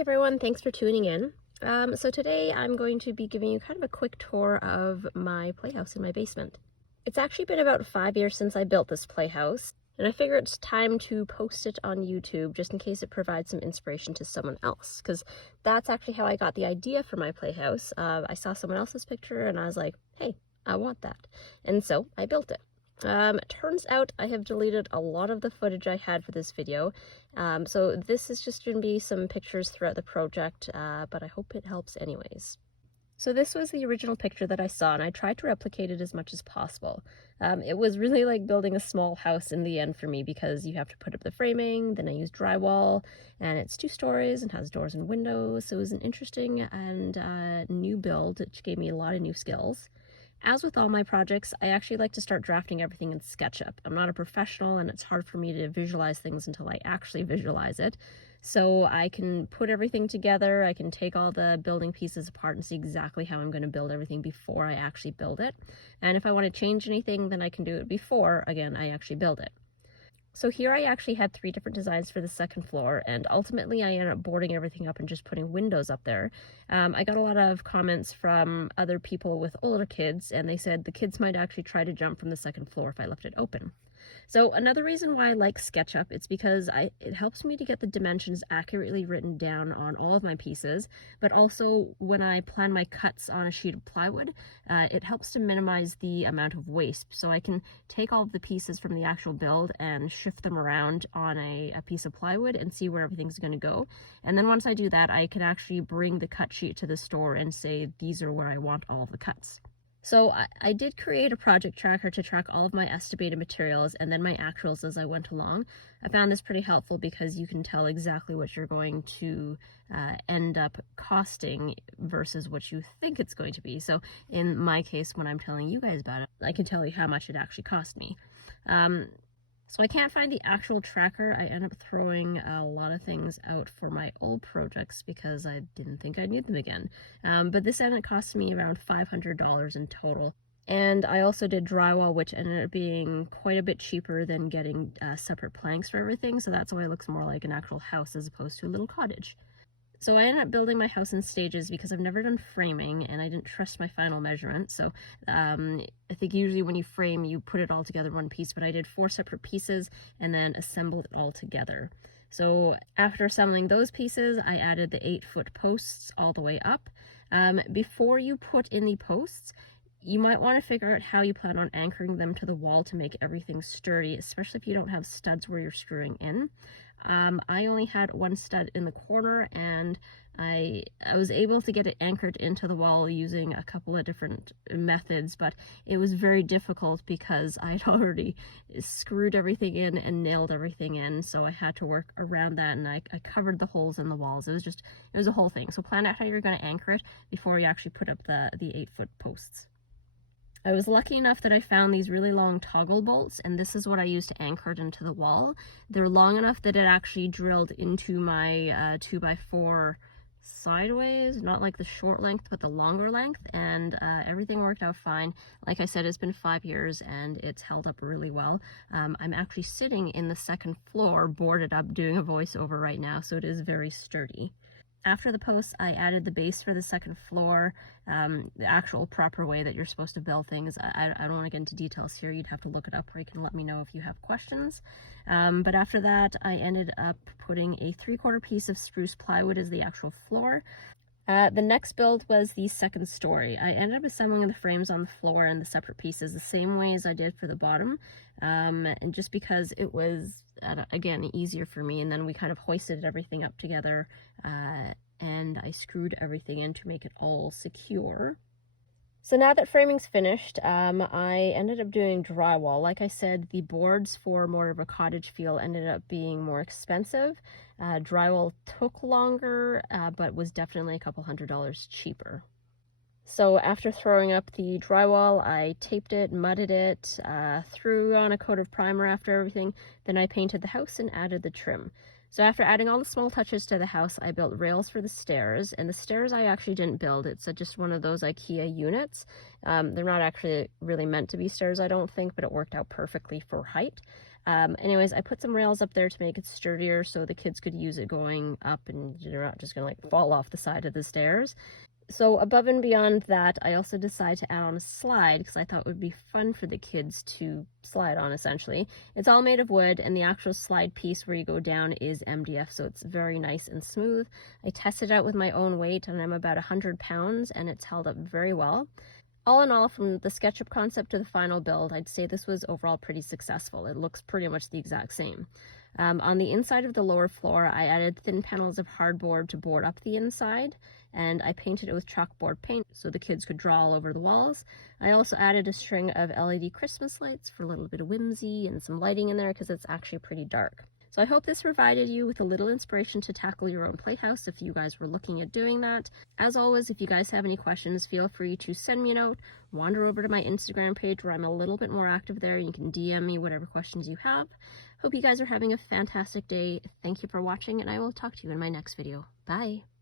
everyone, thanks for tuning in. So today I'm going to be giving you kind of a quick tour of my playhouse in my basement. It's actually been about 5 years since I built this playhouse, and I figure it's time to post it on YouTube just in case it provides some inspiration to someone else, because that's actually how I got the idea for my playhouse. I saw someone else's picture and I was like, hey, I want that. And so I built it. Turns out I have deleted a lot of the footage I had for this video, so this is just going to be some pictures throughout the project, but I hope it helps anyways. So this was the original picture that I saw, and I tried to replicate it as much as possible. It was really like building a small house in the end for me, because you have to put up the framing, then I used drywall, and it's 2 stories and has doors and windows, so it was an interesting and new build, which gave me a lot of new skills. As with all my projects, I actually like to start drafting everything in SketchUp. I'm not a professional and it's hard for me to visualize things until I actually visualize it. So I can put everything together, I can take all the building pieces apart and see exactly how I'm going to build everything before I actually build it. And if I want to change anything, then I can do it before, again, I actually build it. So here I actually had 3 different designs for the second floor, and ultimately I ended up boarding everything up and just putting windows up there. I got a lot of comments from other people with older kids, and they said the kids might actually try to jump from the second floor if I left it open. So another reason why I like SketchUp, it's because it helps me to get the dimensions accurately written down on all of my pieces, but also when I plan my cuts on a sheet of plywood, it helps to minimize the amount of waste. So I can take all of the pieces from the actual build and shift them around on a piece of plywood and see where everything's going to go. And then once I do that, I can actually bring the cut sheet to the store and say, these are where I want all of the cuts. So I did create a project tracker to track all of my estimated materials and then my actuals as I went along. I found this pretty helpful because you can tell exactly what you're going to end up costing versus what you think it's going to be. So in my case, when I'm telling you guys about it, I can tell you how much it actually cost me. So I can't find the actual tracker. I end up throwing a lot of things out for my old projects because I didn't think I'd need them again. But this ended up costing me around $500 in total. And I also did drywall, which ended up being quite a bit cheaper than getting separate planks for everything. So that's why it looks more like an actual house as opposed to a little cottage. So I ended up building my house in stages because I've never done framing and I didn't trust my final measurement. So I think usually when you frame, you put it all together in one piece, but I did 4 separate pieces and then assembled it all together. So after assembling those pieces, I added the 8-foot posts all the way up. Before you put in the posts, you might want to figure out how you plan on anchoring them to the wall to make everything sturdy, especially if you don't have studs where you're screwing in. I only had 1 stud in the corner, and I was able to get it anchored into the wall using a couple of different methods, but it was very difficult because I had already screwed everything in and nailed everything in, so I had to work around that, and I covered the holes in the walls. It was a whole thing. So plan out how you're going to anchor it before you actually put up the 8-foot posts. I was lucky enough that I found these really long toggle bolts, and this is what I used to anchor it into the wall. They're long enough that it actually drilled into my 2x4 sideways, not like the short length, but the longer length, and everything worked out fine. Like I said, it's been 5 years and it's held up really well. I'm actually sitting in the second floor, boarded up, doing a voiceover right now, so it is very sturdy. After the posts, I added the base for the second floor, the actual proper way that you're supposed to build things. I don't want to get into details here. You'd have to look it up, or you can let me know if you have questions. But after that, I ended up putting a 3/4 piece of spruce plywood as the actual floor. The next build was the second story. I ended up assembling the frames on the floor and the separate pieces the same way as I did for the bottom, and just because it was, again, easier for me. And then we kind of hoisted everything up together, and I screwed everything in to make it all secure. So now that framing's finished, I ended up doing drywall. Like I said, the boards for more of a cottage feel ended up being more expensive. Drywall took longer, but was definitely a couple $100 cheaper. So after throwing up the drywall, I taped it, mudded it, threw on a coat of primer after everything, then I painted the house and added the trim. So after adding all the small touches to the house, I built rails for the stairs, and the stairs I actually didn't build. It's just one of those IKEA units. They're not actually really meant to be stairs, I don't think, but it worked out perfectly for height. Anyways, I put some rails up there to make it sturdier so the kids could use it going up and they're not just gonna like fall off the side of the stairs. So above and beyond that, I also decided to add on a slide because I thought it would be fun for the kids to slide on, essentially. It's all made of wood, and the actual slide piece where you go down is MDF, so it's very nice and smooth. I tested it out with my own weight, and I'm about 100 pounds, and it's held up very well. All in all, from the SketchUp concept to the final build, I'd say this was overall pretty successful. It looks pretty much the exact same. On the inside of the lower floor, I added thin panels of hardboard to board up the inside, and I painted it with chalkboard paint so the kids could draw all over the walls. I also added a string of LED Christmas lights for a little bit of whimsy and some lighting in there because it's actually pretty dark. So I hope this provided you with a little inspiration to tackle your own playhouse if you guys were looking at doing that. As always, if you guys have any questions, feel free to send me a note, wander over to my Instagram page where I'm a little bit more active there. You can DM me whatever questions you have. Hope you guys are having a fantastic day. Thank you for watching, and I will talk to you in my next video. Bye!